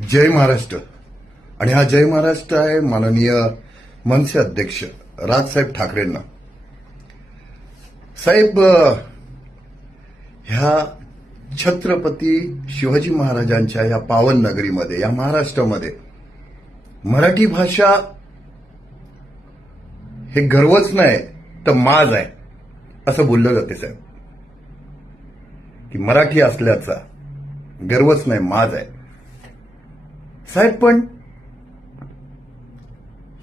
जय महाराष्ट्र. आणि हा जय महाराष्ट्र आहे माननीय मनसे अध्यक्ष राजसाहेब ठाकरेंना. साहेब, ह्या छत्रपती शिवाजी महाराजांच्या या पावन नगरीमध्ये, या महाराष्ट्रामध्ये मराठी भाषा हे गर्वच नाही तर माज आहे असं बोललं जाते साहेब. की मराठी असल्याचा गर्वच नाही, माज आहे साहेब. पण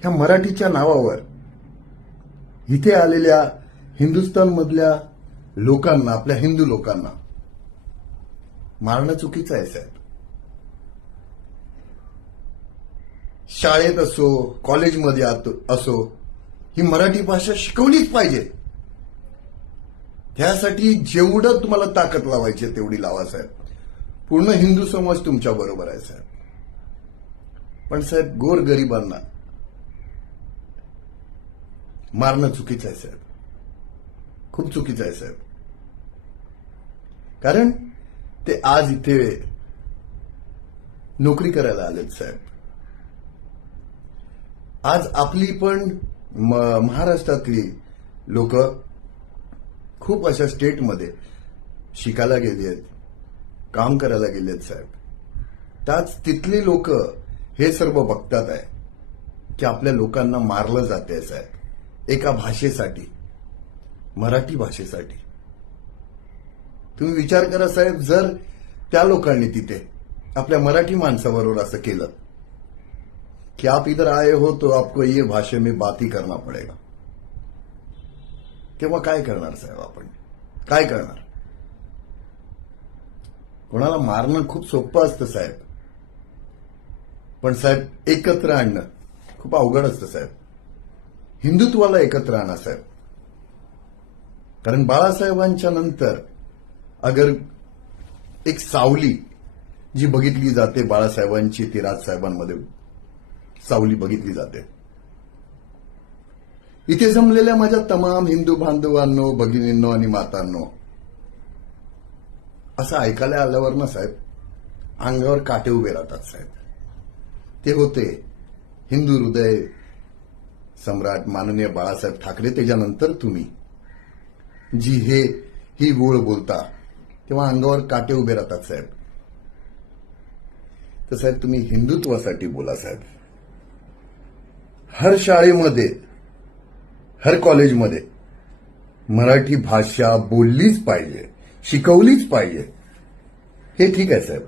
ह्या मराठीच्या नावावर इथे आलेल्या हिंदुस्थानमधल्या लोकांना, आपल्या हिंदू लोकांना मारणं चुकीचं आहे साहेब. शाळेत असो, कॉलेजमध्ये असो, ही मराठी भाषा शिकवलीच पाहिजे. त्यासाठी जेवढं तुम्हाला ताकद लावायची तेवढी लावा साहेब. पूर्ण हिंदू समाज तुमच्या बरोबर आहे साहेब. पण साहेब, गोरगरिबांना मारणं चुकीचं आहे साहेब, खूप चुकीचं आहे साहेब. कारण ते आज इथे नोकरी करायला आलेत साहेब. आज आपली पण महाराष्ट्रातली लोक खूप अशा स्टेटमध्ये शिकायला गेली आहेत, काम करायला गेलेत साहेब. त्याच तिथली लोक हे सर्व बघतात आहे की आपल्या लोकांना मारलं जाते साहेब एका भाषेसाठी, मराठी भाषेसाठी. तुम्ही विचार करा साहेब, जर त्या लोकांनी तिथे आपल्या मराठी माणसाबरोबर असं केलं कि आप इधर आए हो तो आपको ये भाषा में बात ही करना पड़ेगा, तेव्हा काय करणार साहेब? आपण काय करणार? कोणाला मारणं खूप सोपं असतं साहेब, पण साहेब एकत्र आणणं खूप अवघड असतं साहेब. हिंदुत्वाला एकत्र आणा साहेब. कारण बाळासाहेबांच्या नंतर अगर एक सावली जी बघितली जाते बाळासाहेबांची, ती राजसाहेबांमध्ये सावली बघितली जाते. इथे जमलेल्या माझ्या तमाम हिंदू बांधवांनो, भगिनींनो आणि मातांनो, असं ऐकायला आल्यावर ना साहेब अंगावर काटे उभे राहतात साहेब. ते होते हिंदू हृदय सम्राट माननीय बाळासाहेब ठाकरे. त्याच्यानंतर तुम्ही जी ही गोळ बोलता तेव्हा अंगावर काटे उभे राहतात साहेब. तर साहेब, तुम्ही हिंदुत्वासाठी बोला साहेब. हर शाळेमध्ये, हर कॉलेजमध्ये मराठी भाषा बोललीच पाहिजे, शिकवलीच पाहिजे. हे ठीक आहे साहेब.